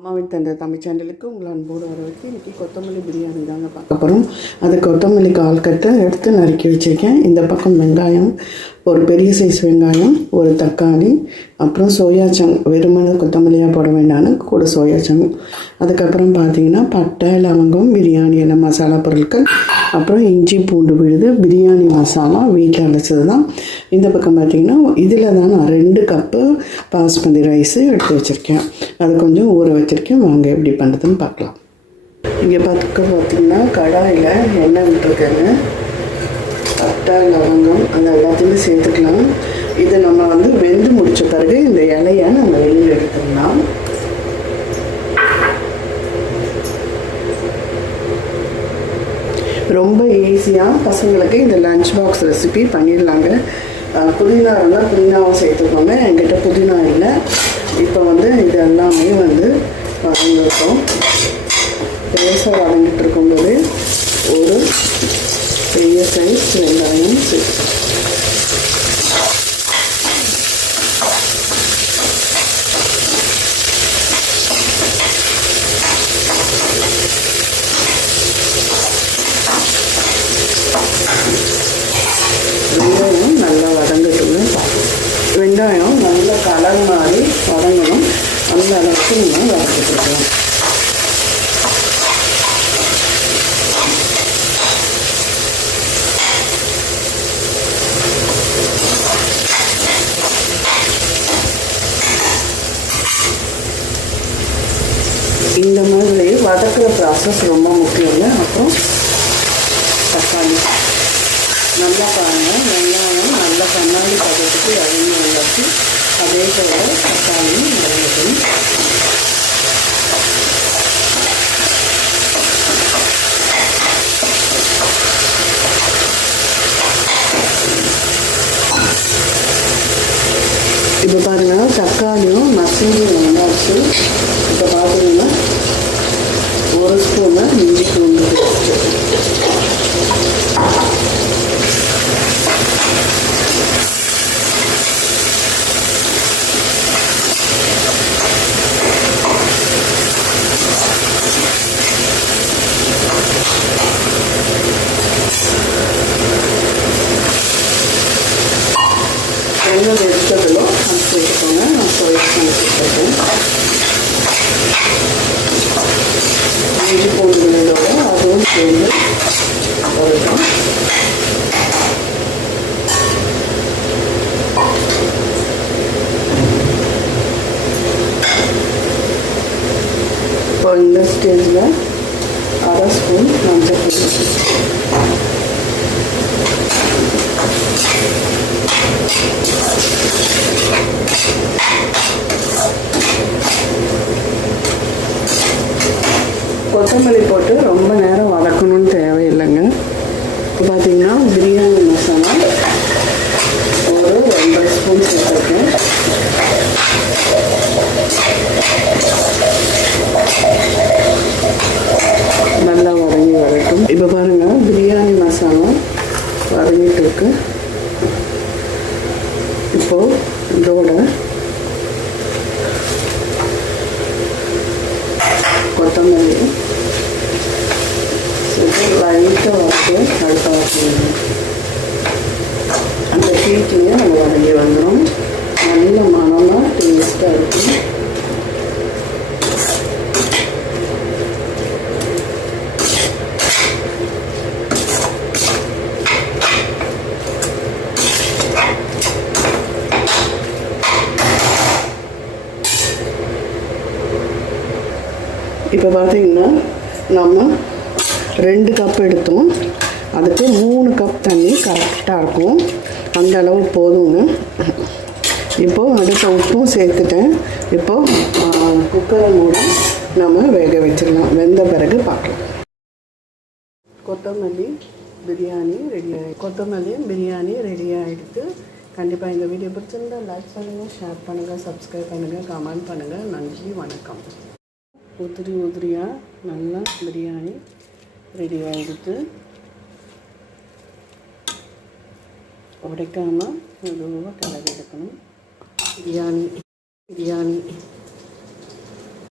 அம்மாவின் தந்த தமிழ் சேனலுக்கு உங்களை அன்போடு வரவேற்று இன்றைக்கி கொத்தமல்லி பிரியாணி தாங்க பார்க்க போகிறோம் அது கொத்தமல்லி கால்கட்டை எடுத்து நறுக்கி வச்சுருக்கேன். இந்த பக்கம் வெங்காயம் ஒரு பெரிய சைஸ் வெங்காயம் ஒரு தக்காளி அப்புறம் சோயா சங் வெறுமனை கொத்தமல்லியாக போட வேண்டாம்னு கூட சோயா சங் அதுக்கப்புறம் பார்த்தீங்கன்னா பட்டை லவங்கம் பிரியாணி எல்லாம் மசாலா பொருட்கள் அப்புறம் இஞ்சி பூண்டு விழுது பிரியாணி மசாலா வீட்டில் அரைச்சது தான். இந்த பக்கம் பார்த்தீங்கன்னா இதில் தான் நான் ரெண்டு கப்பு பாஸ்மதி ரைஸு எடுத்து வச்சுருக்கேன். அது கொஞ்சம் ஊற வச்சுருக்கேன். வாங்க எப்படி பண்ணுறதுன்னு பார்க்கலாம். இங்கே பார்த்துக்க பார்த்தீங்கன்னா கடாயில் எண்ணெய் விட்டுருக்காங்க. பட்டா லவங்கம் அந்த எல்லாத்தையுமே சேர்த்துக்கலாம். இதை நம்ம வந்து வெந்து முடித்த பிறகு இந்த இலையை நம்ம வெளியில் எடுத்துடலாம். ரொம்ப ஈஸியாக பசங்களுக்கு இந்த லஞ்ச் பாக்ஸ் ரெசிபி பண்ணிடலாங்க. புதினா இருந்தால் புதினாவும் சேர்த்துக்கோங்க. என்கிட்ட புதினா இல்லை. இப்போ வந்து இது எல்லாமே வந்து வதங்கிருக்கோம் லேசாக வதங்கிட்டு இருக்கும்போது ஒரு பெரிய சைஸ் வெங்காயம் வெங்காயம் நல்லா வதங்கட்டுங்க வெங்காயம் நல்ல கலர் மாதிரி அந்த அளவுக்கு நம்ம வதக்கிட்டுருக்கலாம் இந்த மாதிரி வதக்குற ப்ராசஸ் ரொம்ப முக்கியங்க அப்புறம் தக்காளி. நல்லா பாருங்கள் வெங்காயம் நல்லா கண்ணாடி பதத்துக்கு இறங்கி வந்தாச்சு. இப்போ பாருங்கன்னா தக்காளியும் மசிஞ்சி வந்தாச்சு இப்போ பார்த்தீங்கன்னா ஒரு ஸ்பூனு இஞ்சி பூண்டு பேஸ்ட்டு என்ன வெஜிடபிளோ அது சேர்த்துக்கோங்க நான் சோயா சேர்த்துருக்கேன் இஞ்சி பூண்டு விழுதோட அதுவும் சேர்ந்து வரும் இப்போ இந்த ஸ்டேஜில் அரை ஸ்பூன் மஞ்சள் கொத்தமல்லி போட்டு ரொம்ப நேரம் வதக்கணும்னு தேவையில்லைங்க. இப்போ பார்த்தீங்கன்னா பிரியாணி மசாலா ஒரு ரெண்டரை ஸ்பூன் சேர்த்துருக்கேன் நல்லா வதங்கி வரட்டும் இப்போ பாருங்கள் பிரியாணி மசாலா வதங்கிட்டு இருக்கு. இப்போது இதோட கொத்தமல்லி சேர்த்து லைட்டாக வதக்கி அடுத்த வச்சுக்கணும் அந்த ஹீட்லேயே நம்ம வதங்கி வந்துடும் நல்ல மனமாக டேஸ்ட்டாக இருக்கும் இப்போ பார்த்தீங்கன்னா நம்ம ரெண்டு கப் எடுத்தோம். அதுக்கு மூணு கப் தண்ணி கரெக்டாக இருக்கும். அந்த அளவு போதுங்க. இப்போது அடுத்த உப்பும் சேர்த்துட்டேன். இப்போது குக்கரை மூடி நம்ம வேக வச்சிடலாம். வெந்த பிறகு பார்க்கலாம். கொத்தமல்லி பிரியாணி ரெடி ஆகி கொத்தமல்லி பிரியாணி ரெடி ஆகிடுது கண்டிப்பாக இந்த வீடியோ பிடிச்சிருந்தால் லைக் பண்ணுங்கள் ஷேர் பண்ணுங்கள் சப்ஸ்கிரைப் பண்ணுங்கள் கமெண்ட் பண்ணுங்கள் நன்றி வணக்கம். உதிரி உதிரியாக நல்லா பிரியாணி ரெடி ஆகிடுது உடைக்காமல் மெதுவாக கலவி எடுக்கணும். பிரியாணி பிரியாணி.